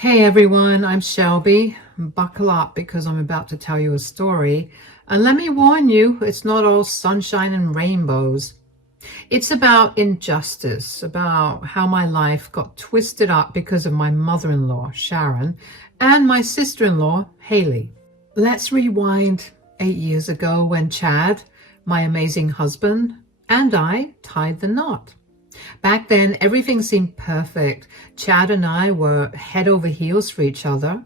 Hey everyone, I'm Shelby. Buckle up because I'm about to tell you a story. And let me warn you, it's not all sunshine and rainbows. It's about injustice, about how my life got twisted up because of my mother-in-law, Sharon, and my sister-in-law, Haley. Let's rewind 8 years ago when Chad, my amazing husband, and I tied the knot. Back then, everything seemed perfect. Chad and I were head over heels for each other.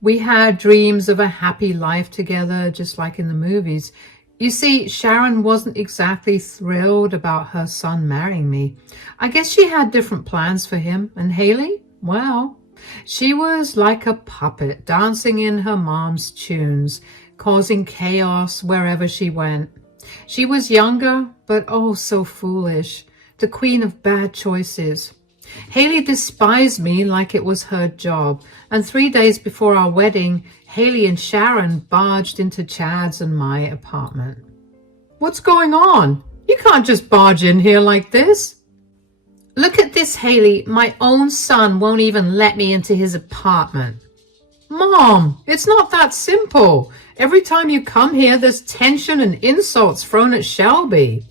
We had dreams of a happy life together, just like in the movies. You see, Sharon wasn't exactly thrilled about her son marrying me. I guess she had different plans for him. And Haley? Well, she was like a puppet, dancing in her mom's tunes, causing chaos wherever she went. She was younger, but oh so foolish. The queen of bad choices. Haley despised me like it was her job, and 3 days before our wedding, Haley and Sharon barged into Chad's and my apartment. What's going on? You can't just barge in here like this. Look at this, Haley. My own son won't even let me into his apartment. Mom, it's not that simple. Every time you come here, there's tension and insults thrown at Shelby.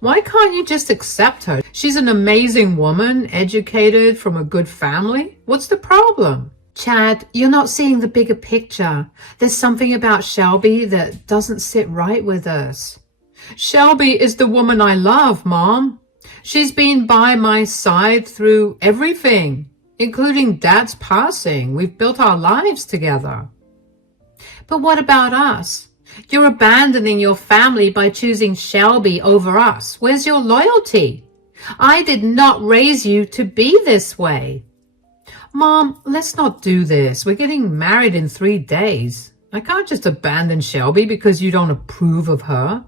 Why can't you just accept her? She's an amazing woman, educated, from a good family. What's the problem? Chad, you're not seeing the bigger picture. There's something about Shelby that doesn't sit right with us. Shelby is the woman I love, Mom. She's been by my side through everything, including Dad's passing. We've built our lives together. But what about us? You're abandoning your family by choosing Shelby over us. Where's your loyalty? I did not raise you to be this way. Mom, let's not do this. We're getting married in 3 days. I can't just abandon Shelby because you don't approve of her.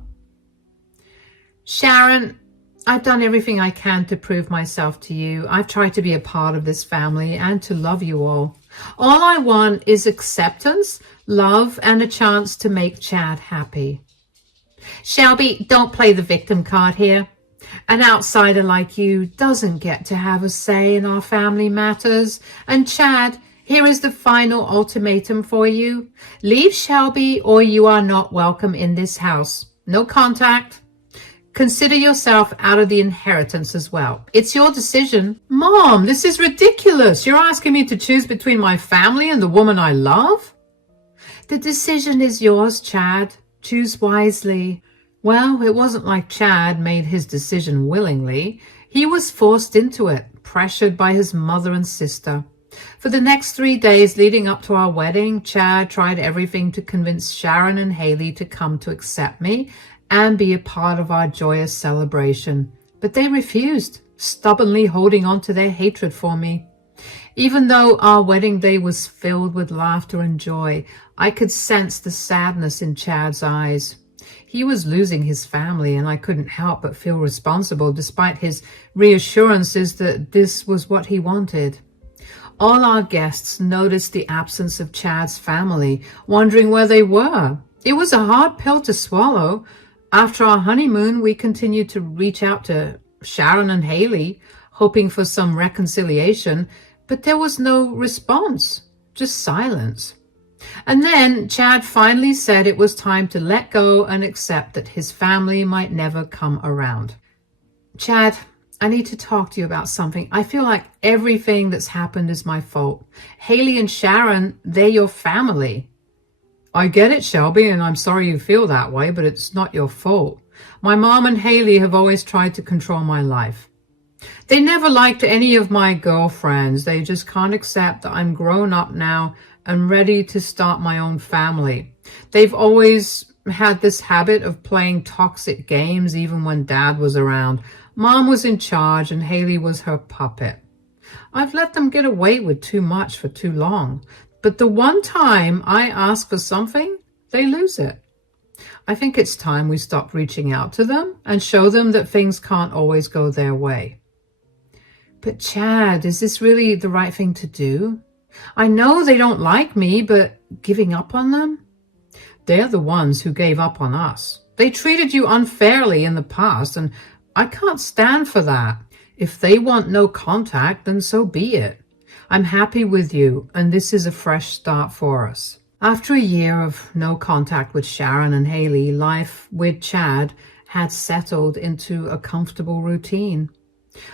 Sharon, I've done everything I can to prove myself to you. I've tried to be a part of this family and to love you all. All I want is acceptance, love, and a chance to make Chad happy. Shelby, don't play the victim card here. An outsider like you doesn't get to have a say in our family matters. And Chad, here is the final ultimatum for you. Leave Shelby or you are not welcome in this house. No contact. Consider yourself out of the inheritance as well. It's your decision. Mom, this is ridiculous. You're asking me to choose between my family and the woman I love? The decision is yours, Chad. Choose wisely. Well, it wasn't like Chad made his decision willingly. He was forced into it, pressured by his mother and sister. For the next 3 days leading up to our wedding, Chad tried everything to convince Sharon and Haley to come to accept me and be a part of our joyous celebration. But they refused, stubbornly holding on to their hatred for me. Even though our wedding day was filled with laughter and joy, I could sense the sadness in Chad's eyes. He was losing his family, and I couldn't help but feel responsible despite his reassurances that this was what he wanted. All our guests noticed the absence of Chad's family, wondering where they were. It was a hard pill to swallow. After our honeymoon, we continued to reach out to Sharon and Haley, hoping for some reconciliation, but there was no response, just silence. And then Chad finally said it was time to let go and accept that his family might never come around. Chad, I need to talk to you about something. I feel like everything that's happened is my fault. Haley and Sharon, they're your family. I get it, Shelby, and I'm sorry you feel that way, but it's not your fault. My mom and Haley have always tried to control my life. They never liked any of my girlfriends. They just can't accept that I'm grown up now and ready to start my own family. They've always had this habit of playing toxic games even when Dad was around. Mom was in charge and Haley was her puppet. I've let them get away with too much for too long. But the one time I ask for something, they lose it. I think it's time we stop reaching out to them and show them that things can't always go their way. But Chad, is this really the right thing to do? I know they don't like me, but giving up on them? They're the ones who gave up on us. They treated you unfairly in the past, and I can't stand for that. If they want no contact, then so be it. I'm happy with you, and this is a fresh start for us. After a year of no contact with Sharon and Haley, life with Chad had settled into a comfortable routine.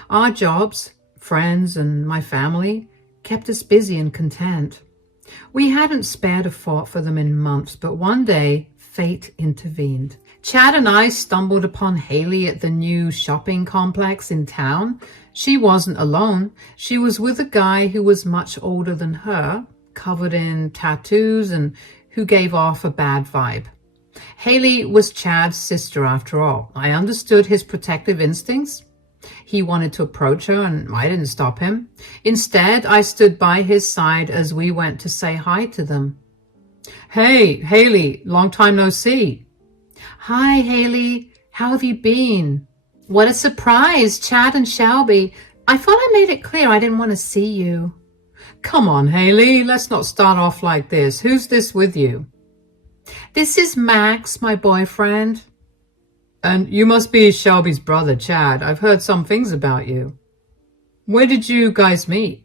Our jobs, friends, and my family kept us busy and content. We hadn't spared a thought for them in months, but one day, fate intervened. Chad and I stumbled upon Haley at the new shopping complex in town. She wasn't alone. She was with a guy who was much older than her, covered in tattoos, and who gave off a bad vibe. Haley was Chad's sister after all. I understood his protective instincts. He wanted to approach her, and I didn't stop him. Instead, I stood by his side as we went to say hi to them. "Hey, Haley, long time no see." "Hi, Haley. How have you been?" "What a surprise, Chad and Shelby. I thought I made it clear I didn't want to see you." "Come on, Haley, let's not start off like this. Who's this with you?" "This is Max, my boyfriend." "And you must be Shelby's brother, Chad. I've heard some things about you. Where did you guys meet?"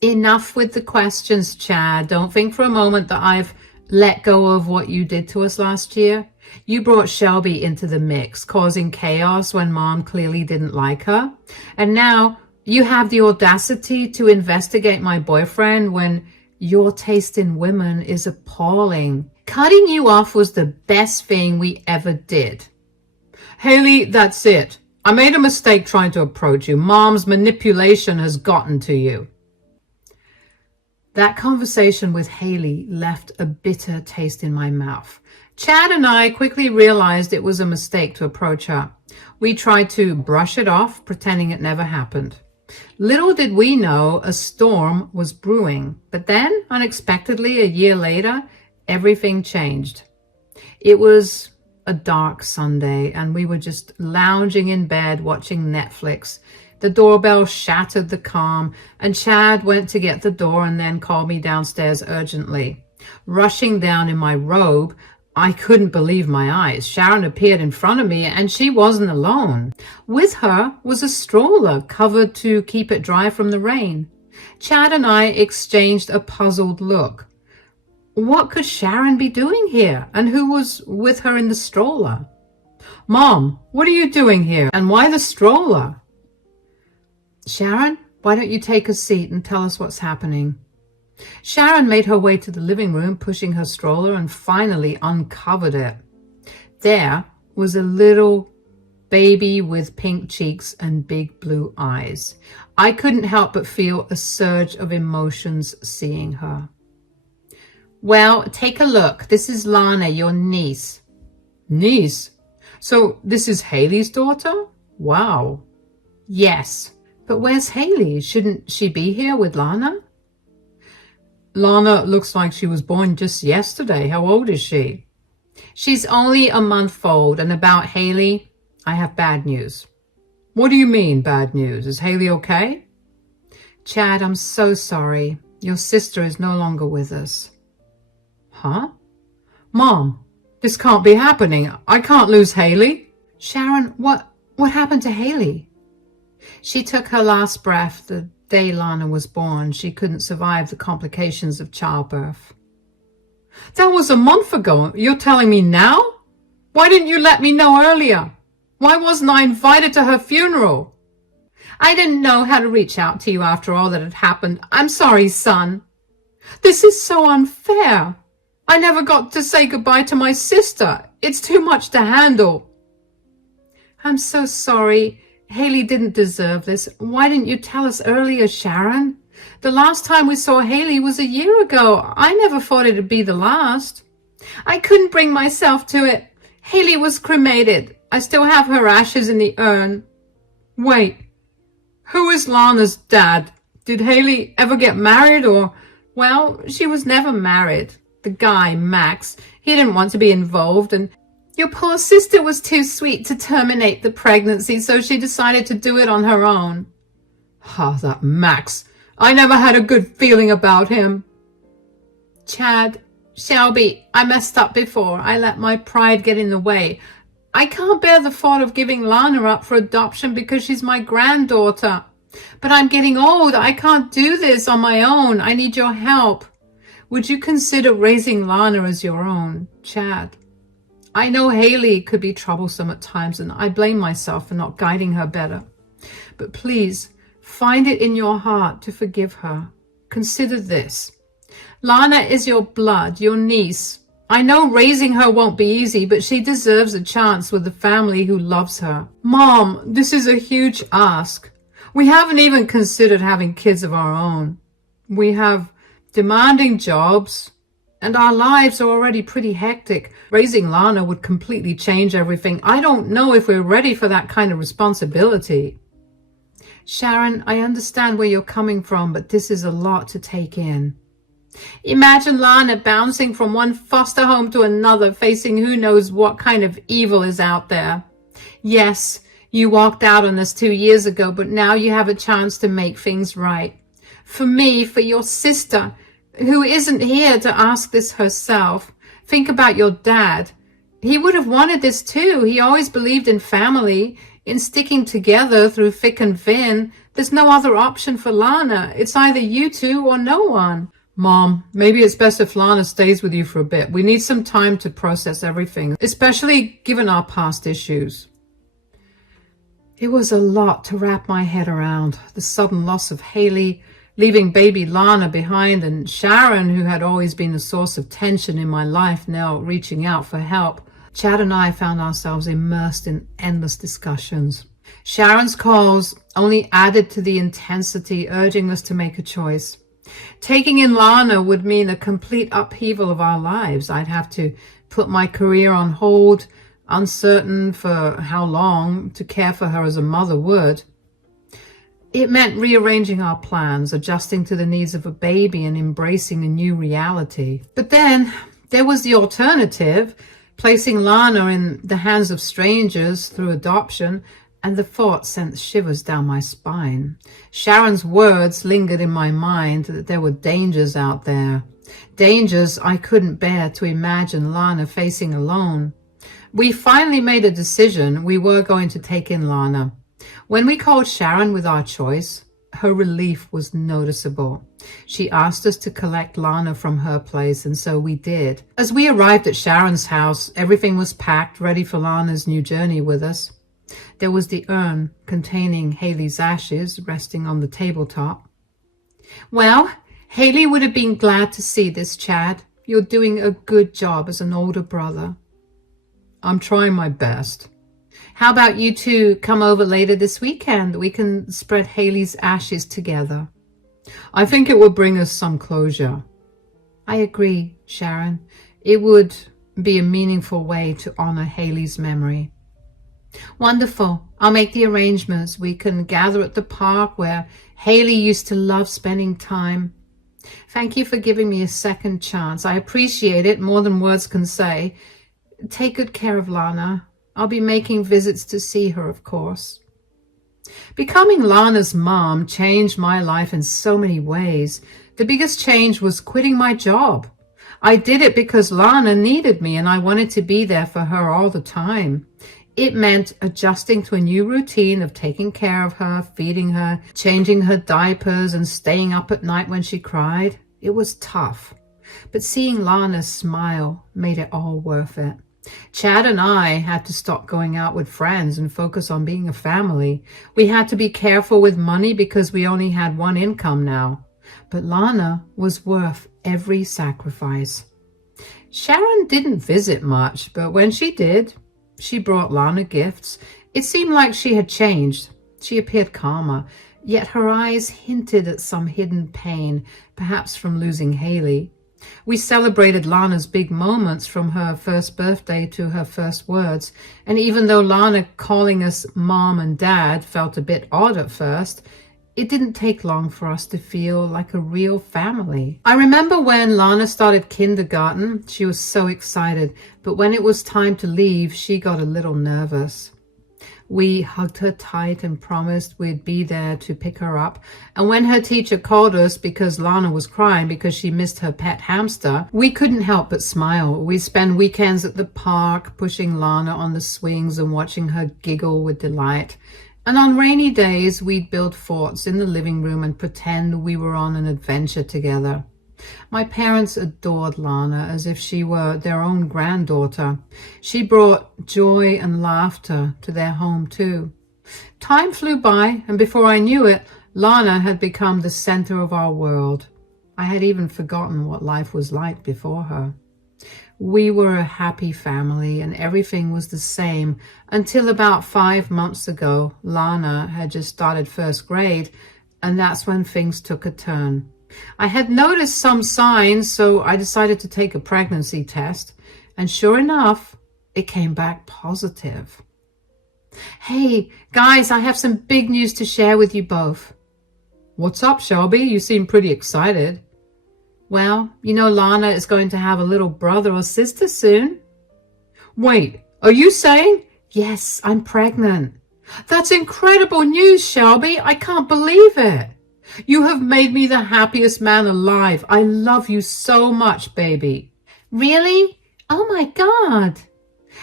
"Enough with the questions, Chad. Don't think for a moment that I've let go of what you did to us last year. You brought Shelby into the mix, causing chaos when Mom clearly didn't like her. And now you have the audacity to investigate my boyfriend when your taste in women is appalling. Cutting you off was the best thing we ever did." "Haley, that's it. I made a mistake trying to approach you. Mom's manipulation has gotten to you." That conversation with Haley left a bitter taste in my mouth. Chad and I quickly realized it was a mistake to approach her. We tried to brush it off, pretending it never happened. Little did we know a storm was brewing. But then, unexpectedly, a year later, everything changed. It was a dark Sunday, and we were just lounging in bed watching Netflix. The doorbell shattered the calm, and Chad went to get the door and then called me downstairs urgently. Rushing down in my robe, I couldn't believe my eyes. Sharon appeared in front of me, and she wasn't alone. With her was a stroller covered to keep it dry from the rain. Chad and I exchanged a puzzled look. What could Sharon be doing here, and who was with her in the stroller? "Mom, what are you doing here, and why the stroller?" "Sharon, why don't you take a seat and tell us what's happening?" Sharon made her way to the living room, pushing her stroller, and finally uncovered it. There was a little baby with pink cheeks and big blue eyes. I couldn't help but feel a surge of emotions seeing her. "Well, take a look. This is Lana, your niece." "Niece? So this is Haley's daughter? Wow." "Yes. But where's Haley? Shouldn't she be here with Lana?" "Lana looks like she was born just yesterday. How old is she?" "She's only a month old. And about Haley, I have bad news." "What do you mean, bad news? Is Haley okay?" "Chad, I'm so sorry. Your sister is no longer with us." "Huh? Mom, this can't be happening. I can't lose Haley." "Sharon, what happened to Haley?" "She took her last breath the day Lana was born. She couldn't survive the complications of childbirth." "That was a month ago. You're telling me now? Why didn't you let me know earlier? Why wasn't I invited to her funeral?" "I didn't know how to reach out to you after all that had happened. I'm sorry, son." "This is so unfair. I never got to say goodbye to my sister. It's too much to handle." "I'm so sorry. Haley didn't deserve this. Why didn't you tell us earlier, Sharon? The last time we saw Haley was a year ago. I never thought it'd be the last." "I couldn't bring myself to it. Haley was cremated. I still have her ashes in the urn." "Wait, who is Lana's dad? Did Haley ever get married or—" "Well, she was never married. The guy, Max, he didn't want to be involved, and your poor sister was too sweet to terminate the pregnancy, so she decided to do it on her own." "Ah, that Max. I never had a good feeling about him." "Chad, Shelby, I messed up before. I let my pride get in the way. I can't bear the thought of giving Lana up for adoption because she's my granddaughter. But I'm getting old. I can't do this on my own. I need your help. Would you consider raising Lana as your own? Chad. I know Haley could be troublesome at times, and I blame myself for not guiding her better. But please, find it in your heart to forgive her. Consider this. Lana is your blood, your niece. I know raising her won't be easy, but she deserves a chance with a family who loves her. Mom, this is a huge ask. We haven't even considered having kids of our own. We have demanding jobs, and our lives are already pretty hectic. Raising Lana would completely change everything. I don't know if we're ready for that kind of responsibility. Sharon, I understand where you're coming from, but this is a lot to take in. Imagine Lana bouncing from one foster home to another, facing who knows what kind of evil is out there. Yes, you walked out on us 2 years ago, but now you have a chance to make things right. For me, for your sister, who isn't here to ask this herself. Think about your dad. He would have wanted this too. He always believed in family, in sticking together through thick and thin. There's no other option for Lana. It's either you two or no one. Mom, maybe it's best if Lana stays with you for a bit. We need some time to process everything, especially given our past issues. It was a lot to wrap my head around. The sudden loss of Haley, leaving baby Lana behind, and Sharon, who had always been a source of tension in my life, now reaching out for help. Chad and I found ourselves immersed in endless discussions. Sharon's calls only added to the intensity, urging us to make a choice. Taking in Lana would mean a complete upheaval of our lives. I'd have to put my career on hold, uncertain for how long to care for her as a mother would. It meant rearranging our plans, adjusting to the needs of a baby, and embracing a new reality. But then there was the alternative, placing Lana in the hands of strangers through adoption, and the thought sent shivers down my spine. Sharon's words lingered in my mind that there were dangers out there, dangers I couldn't bear to imagine Lana facing alone. We finally made a decision. We were going to take in Lana. When we called Sharon with our choice, her relief was noticeable. She asked us to collect Lana from her place, and so we did. As we arrived at Sharon's house, everything was packed, ready for Lana's new journey with us. There was the urn containing Haley's ashes resting on the tabletop. Well, Haley would have been glad to see this, Chad. You're doing a good job as an older brother. I'm trying my best. How about you two come over later this weekend? We can spread Haley's ashes together. I think it will bring us some closure. I agree, Sharon. It would be a meaningful way to honor Haley's memory. Wonderful. I'll make the arrangements. We can gather at the park where Haley used to love spending time. Thank you for giving me a second chance. I appreciate it more than words can say. Take good care of Lana. I'll be making visits to see her, of course. Becoming Lana's mom changed my life in so many ways. The biggest change was quitting my job. I did it because Lana needed me, and I wanted to be there for her all the time. It meant adjusting to a new routine of taking care of her, feeding her, changing her diapers, and staying up at night when she cried. It was tough, but seeing Lana smile made it all worth it. Chad and I had to stop going out with friends and focus on being a family. We had to be careful with money because we only had one income now. But Lana was worth every sacrifice. Sharon didn't visit much, but when she did, she brought Lana gifts. It seemed like she had changed. She appeared calmer, yet her eyes hinted at some hidden pain, perhaps from losing Haley. We celebrated Lana's big moments, from her first birthday to her first words, and even though Lana calling us Mom and Dad felt a bit odd at first, it didn't take long for us to feel like a real family. I remember when Lana started kindergarten, she was so excited, but when it was time to leave, she got a little nervous. We hugged her tight and promised we'd be there to pick her up. And when her teacher called us because Lana was crying because she missed her pet hamster, we couldn't help but smile. We'd spend weekends at the park, pushing Lana on the swings and watching her giggle with delight. And on rainy days, we'd build forts in the living room and pretend we were on an adventure together. My parents adored Lana as if she were their own granddaughter. She brought joy and laughter to their home too. Time flew by, and before I knew it, Lana had become the center of our world. I had even forgotten what life was like before her. We were a happy family and everything was the same until about 5 months ago. Lana had just started first grade, and that's when things took a turn. I had noticed some signs, so I decided to take a pregnancy test, and sure enough, it came back positive. Hey, guys, I have some big news to share with you both. What's up, Shelby? You seem pretty excited. Well, you know Lana is going to have a little brother or sister soon. Wait, are you saying? Yes, I'm pregnant. That's incredible news, Shelby. I can't believe it. You have made me the happiest man alive. I love you so much, baby. Really? Oh my God.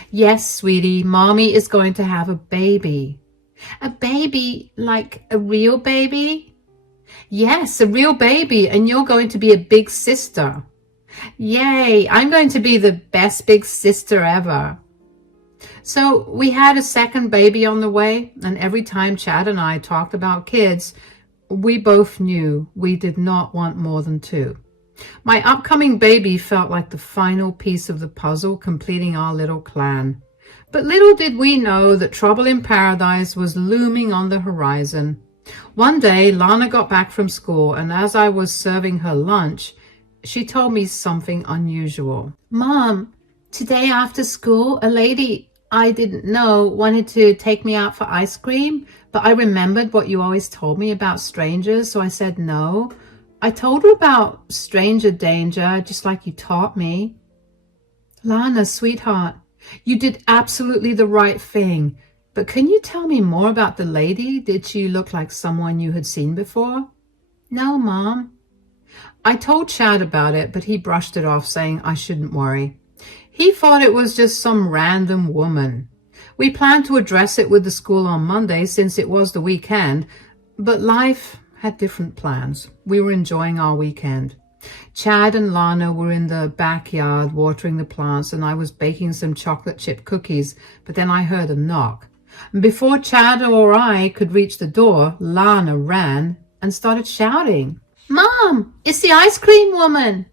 Yes, sweetie, Mommy is going to have a baby. A baby, like a real baby? Yes, a real baby, and you're going to be a big sister. Yay, I'm going to be the best big sister ever. So we had a second baby on the way, and every time Chad and I talked about kids, we both knew we did not want more than 2. My upcoming baby felt like the final piece of the puzzle completing our little clan. But little did we know that trouble in paradise was looming on the horizon. One day, Lana got back from school, and as I was serving her lunch, she told me something unusual. Mom, today after school, a lady I didn't know wanted to take me out for ice cream, but I remembered what you always told me about strangers, so I said no. I told her about stranger danger, just like you taught me. Lana, sweetheart, you did absolutely the right thing. But can you tell me more about the lady? Did she look like someone you had seen before? No, Mom. I told Chad about it, but he brushed it off, saying I shouldn't worry. He thought it was just some random woman. We planned to address it with the school on Monday since it was the weekend, but life had different plans. We were enjoying our weekend. Chad and Lana were in the backyard watering the plants, and I was baking some chocolate chip cookies, but then I heard a knock. Before Chad or I could reach the door, Lana ran and started shouting, Mom, it's the ice cream woman.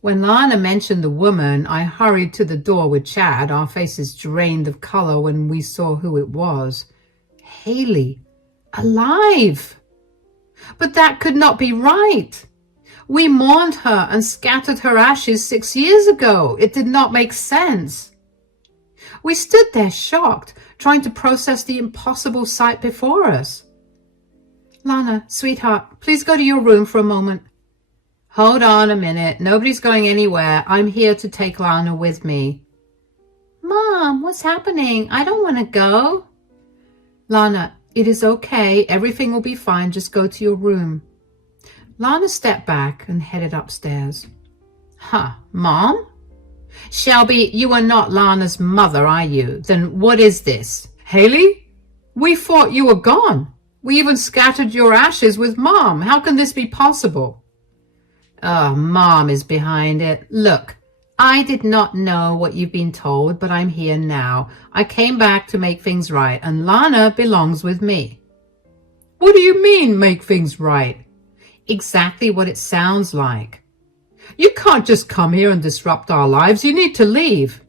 When Lana mentioned the woman, I hurried to the door with Chad, our faces drained of color when we saw who it was. Haley, alive! But that could not be right. We mourned her and scattered her ashes 6 years ago. It did not make sense. We stood there shocked, trying to process the impossible sight before us. Lana, sweetheart, please go to your room for a moment. Hold on a minute. Nobody's going anywhere. I'm here to take Lana with me. Mom, what's happening? I don't want to go. Lana, it is okay. Everything will be fine. Just go to your room. Lana stepped back and headed upstairs. Huh, Mom? Shelby, you are not Lana's mother, are you? Then what is this? Haley? We thought you were gone. We even scattered your ashes with Mom. How can this be possible? Oh, Mom is behind it. Look, I did not know what you've been told, but I'm here now. I came back to make things right, and Lana belongs with me. What do you mean, make things right? Exactly what it sounds like. You can't just come here and disrupt our lives. You need to leave.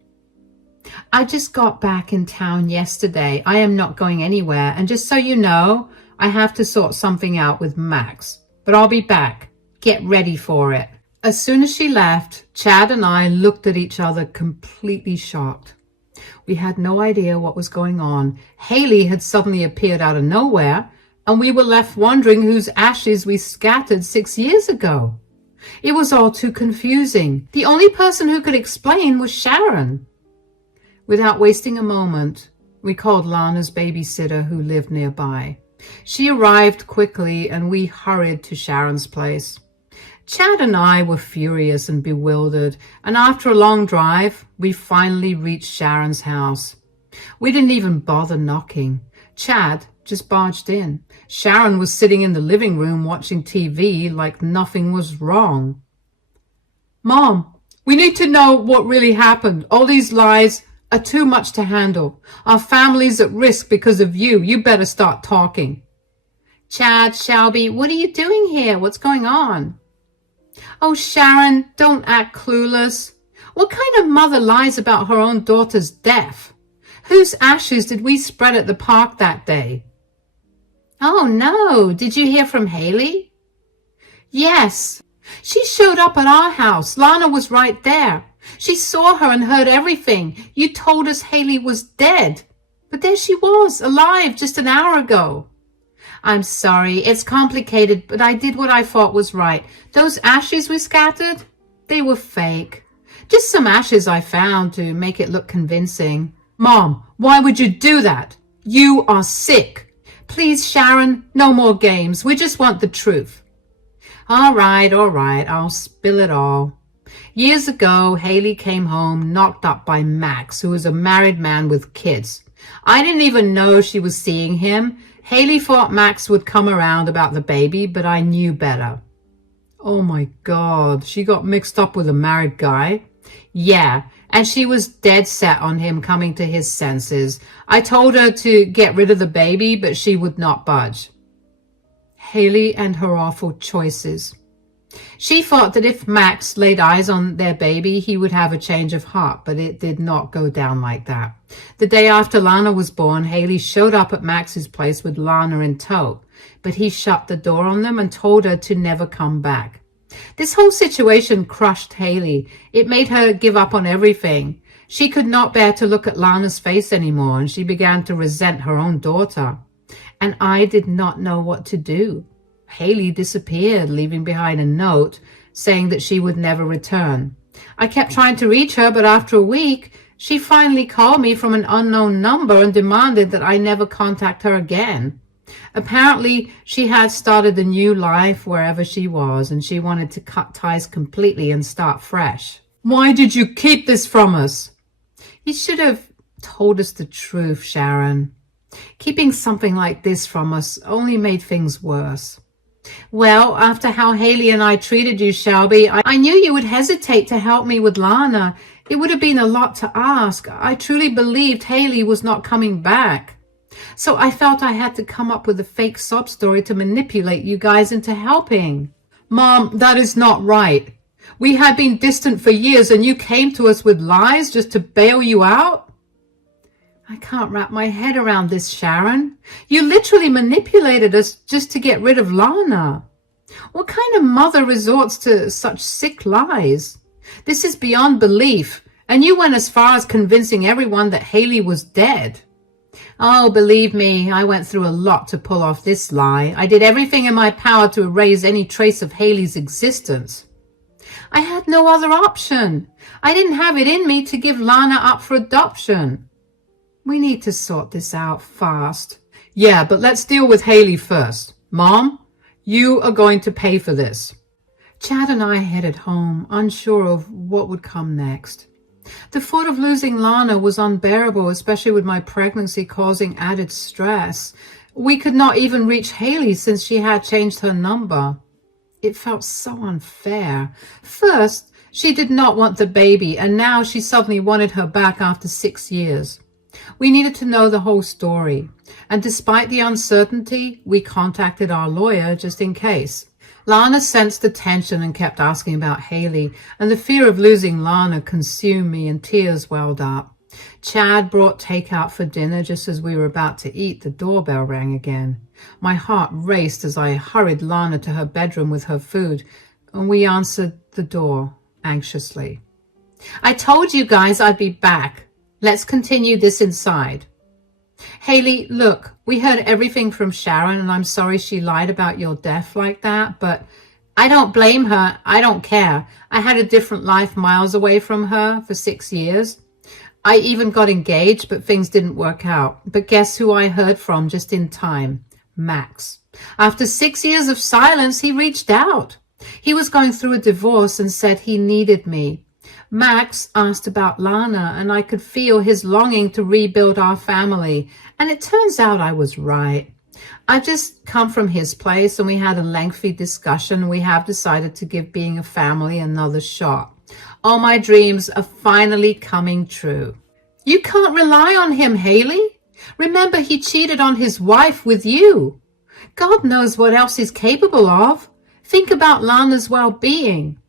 I just got back in town yesterday. I am not going anywhere. And just so you know, I have to sort something out with Max. But I'll be back. Get ready for it. As soon as she left, Chad and I looked at each other completely shocked. We had no idea what was going on. Haley had suddenly appeared out of nowhere, and we were left wondering whose ashes we scattered 6 years ago. It was all too confusing. The only person who could explain was Sharon. Without wasting a moment, we called Lana's babysitter who lived nearby. She arrived quickly and we hurried to Sharon's place. Chad and I were furious and bewildered, and after a long drive, we finally reached Sharon's house. We didn't even bother knocking. Chad just barged in. Sharon was sitting in the living room watching TV like nothing was wrong. Mom, we need to know what really happened. All these lies are too much to handle. Our family's at risk because of you. You better start talking. Chad, Shelby, what are you doing here? What's going on? Oh, Sharon, don't act clueless. What kind of mother lies about her own daughter's death? Whose ashes did we spread at the park that day? Oh, no. Did you hear from Haley? Yes. She showed up at our house. Lana was right there. She saw her and heard everything. You told us Haley was dead. But there she was, alive just an hour ago. I'm sorry. It's complicated, but I did what I thought was right. Those ashes we scattered, they were fake. Just some ashes I found to make it look convincing. Mom, why would you do that? You are sick. Please, Sharon, no more games. We just want the truth. All right, I'll spill it all. Years ago, Haley came home knocked up by Max, who was a married man with kids. I didn't even know she was seeing him. Haley thought Max would come around about the baby, but I knew better. Oh my God, she got mixed up with a married guy? Yeah, and she was dead set on him coming to his senses. I told her to get rid of the baby, but she would not budge. Haley and her awful choices. She thought that if Max laid eyes on their baby, he would have a change of heart, but it did not go down like that. The day after Lana was born, Haley showed up at Max's place with Lana in tow, but he shut the door on them and told her to never come back. This whole situation crushed Haley. It made her give up on everything. She could not bear to look at Lana's face anymore, and she began to resent her own daughter. And I did not know what to do. Haley disappeared, leaving behind a note saying that she would never return. I kept trying to reach her, but after a week, she finally called me from an unknown number and demanded that I never contact her again. Apparently, she had started a new life wherever she was, and she wanted to cut ties completely and start fresh. Why did you keep this from us? You should have told us the truth, Sharon. Keeping something like this from us only made things worse. Well, after how Haley and I treated you, Shelby, I knew you would hesitate to help me with Lana. It would have been a lot to ask. I truly believed Haley was not coming back. So I felt I had to come up with a fake sob story to manipulate you guys into helping. Mom, that is not right. We had been distant for years and you came to us with lies just to bail you out? I can't wrap my head around this, Sharon. You literally manipulated us just to get rid of Lana. What kind of mother resorts to such sick lies? This is beyond belief, and you went as far as convincing everyone that Haley was dead. Oh, believe me, I went through a lot to pull off this lie. I did everything in my power to erase any trace of Haley's existence. I had no other option. I didn't have it in me to give Lana up for adoption. We need to sort this out fast. Yeah, but let's deal with Haley first. Mom, you are going to pay for this. Chad and I headed home, unsure of what would come next. The thought of losing Lana was unbearable, especially with my pregnancy causing added stress. We could not even reach Haley since she had changed her number. It felt so unfair. First, she did not want the baby, and now she suddenly wanted her back after 6 years. We needed to know the whole story, and despite the uncertainty, we contacted our lawyer just in case. Lana sensed the tension and kept asking about Haley, and the fear of losing Lana consumed me and tears welled up. Chad brought takeout for dinner. Just as we were about to eat, the doorbell rang again. My heart raced as I hurried Lana to her bedroom with her food, and we answered the door anxiously. I told you guys I'd be back. Let's continue this inside. Haley, look, we heard everything from Sharon, and I'm sorry she lied about your death like that, but I don't blame her. I don't care. I had a different life miles away from her for 6 years. I even got engaged, but things didn't work out. But guess who I heard from just in time? Max. After 6 years of silence, he reached out. He was going through a divorce and said he needed me. Max asked about Lana, and I could feel his longing to rebuild our family. And it turns out I was right. I just come from his place and we had a lengthy discussion. We have decided to give being a family another shot. All my dreams are finally coming true. You can't rely on him, Haley. Remember, he cheated on his wife with you. God knows what else he's capable of. Think about Lana's well-being.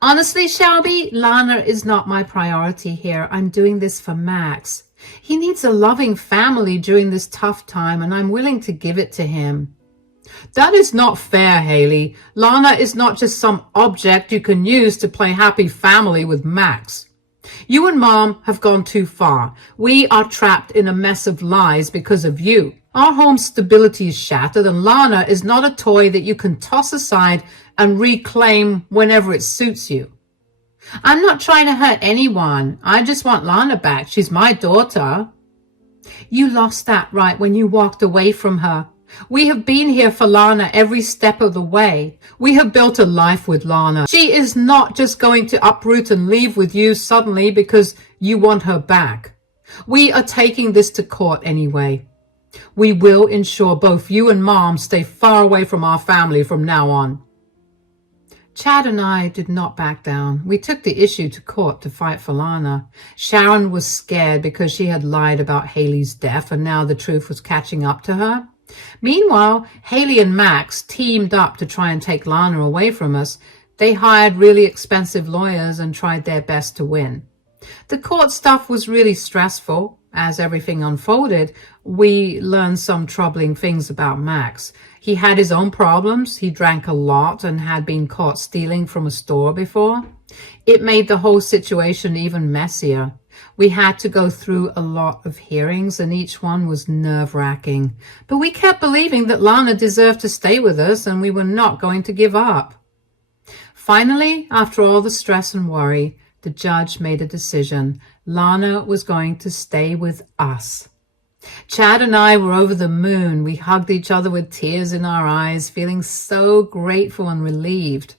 Honestly, Shelby, Lana is not my priority here. I'm doing this for Max. He needs a loving family during this tough time, and I'm willing to give it to him. That is not fair, Haley. Lana is not just some object you can use to play happy family with Max. You and Mom have gone too far. We are trapped in a mess of lies because of you. Our home stability is shattered, and Lana is not a toy that you can toss aside and reclaim whenever it suits you. I'm not trying to hurt anyone. I just want Lana back. She's my daughter. You lost that right when you walked away from her. We have been here for Lana every step of the way. We have built a life with Lana. She is not just going to uproot and leave with you suddenly because you want her back. We are taking this to court anyway. We will ensure both you and Mom stay far away from our family from now on. Chad and I did not back down. We took the issue to court to fight for Lana. Sharon was scared because she had lied about Haley's death, and now the truth was catching up to her. Meanwhile, Haley and Max teamed up to try and take Lana away from us. They hired really expensive lawyers and tried their best to win. The court stuff was really stressful. As everything unfolded, we learned some troubling things about Max. He had his own problems. He drank a lot and had been caught stealing from a store before. It made the whole situation even messier. We had to go through a lot of hearings, and each one was nerve-wracking. But we kept believing that Lana deserved to stay with us, and we were not going to give up. Finally, after all the stress and worry, the judge made a decision. Lana was going to stay with us. Chad and I were over the moon. We hugged each other with tears in our eyes, feeling so grateful and relieved.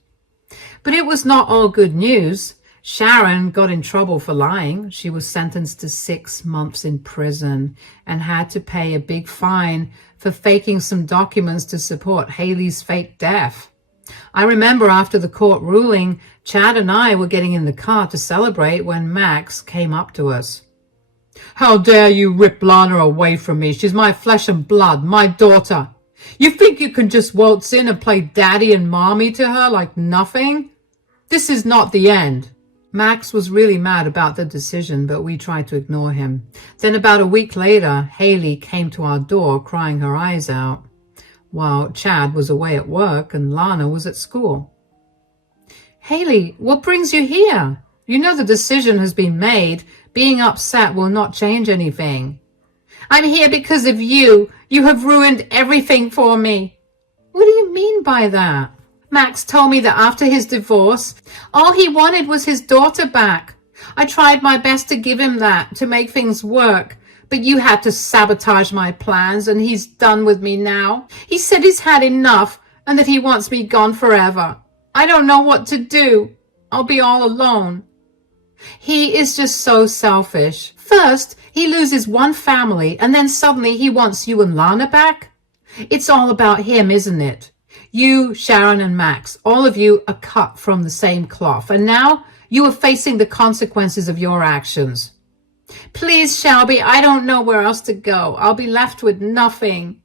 But it was not all good news. Sharon got in trouble for lying. She was sentenced to 6 months in prison and had to pay a big fine for faking some documents to support Haley's fake death. I remember after the court ruling, Chad and I were getting in the car to celebrate when Max came up to us. How dare you rip Lana away from me? She's my flesh and blood, my daughter. You think you can just waltz in and play daddy and mommy to her like nothing? This is not the end. Max was really mad about the decision, but we tried to ignore him. Then about a week later, Haley came to our door crying her eyes out, while Chad was away at work and Lana was at school. Haley, what brings you here? You know the decision has been made. Being upset will not change anything. I'm here because of you. You have ruined everything for me. What do you mean by that? Max told me that after his divorce, all he wanted was his daughter back. I tried my best to give him that, to make things work, but you had to sabotage my plans, and he's done with me now. He said he's had enough and that he wants me gone forever. I don't know what to do. I'll be all alone. He is just so selfish. First, he loses one family, and then suddenly he wants you and Lana back. It's all about him, isn't it? You, Sharon, and Max, all of you are cut from the same cloth, and now you are facing the consequences of your actions. Please, Shelby, I don't know where else to go. I'll be left with nothing.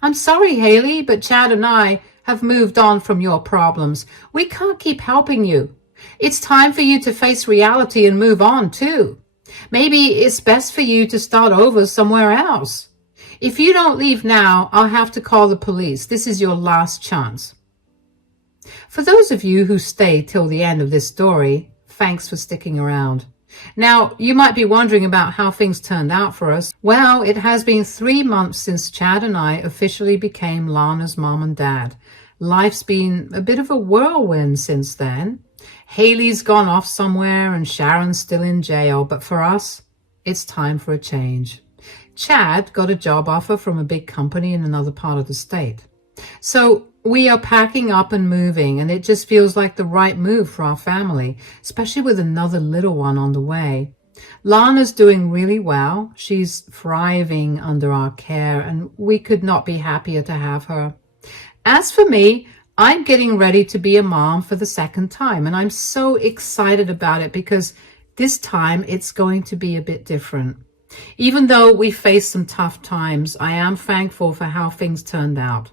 I'm sorry, Haley, but Chad and I have moved on from your problems. We can't keep helping you. It's time for you to face reality and move on, too. Maybe it's best for you to start over somewhere else. If you don't leave now, I'll have to call the police. This is your last chance. For those of you who stayed till the end of this story, thanks for sticking around. Now, you might be wondering about how things turned out for us. Well, it has been 3 months since Chad and I officially became Lana's mom and dad. Life's been a bit of a whirlwind since then. Haley's gone off somewhere and Sharon's still in jail, but for us, it's time for a change. Chad got a job offer from a big company in another part of the state. So we are packing up and moving, and it just feels like the right move for our family, especially with another little one on the way. Lana's doing really well. She's thriving under our care, and we could not be happier to have her. As for me, I'm getting ready to be a mom for the second time, and I'm so excited about it because this time it's going to be a bit different. Even though we faced some tough times, I am thankful for how things turned out.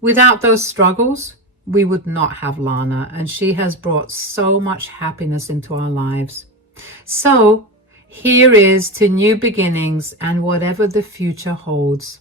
Without those struggles, we would not have Lana, and she has brought so much happiness into our lives. So, here is to new beginnings and whatever the future holds.